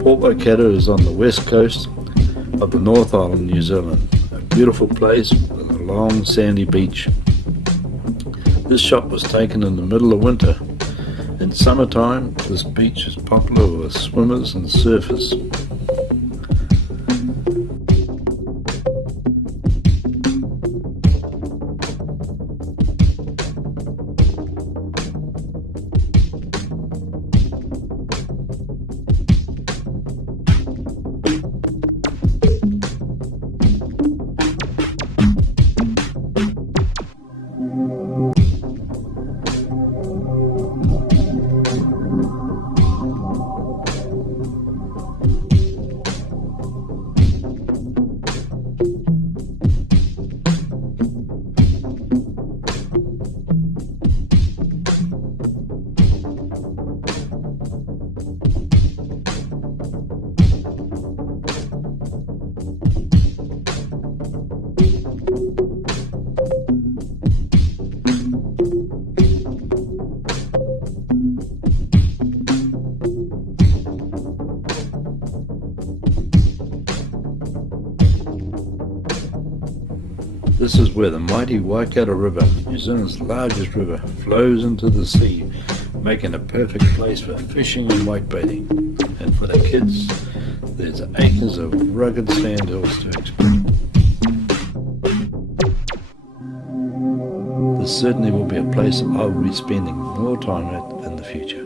Port Waikato is on the west coast of the North Island, New Zealand. A beautiful place with a long sandy beach. This shot was taken in the middle of winter. In summertime, this beach is popular with swimmers and surfers. This is where the mighty Waikato River, New Zealand's largest river, flows into the sea, making a perfect place for fishing and whitebaiting. And for the kids, there's acres of rugged sandhills to explore. This certainly will be a place I will be spending more time at in the future.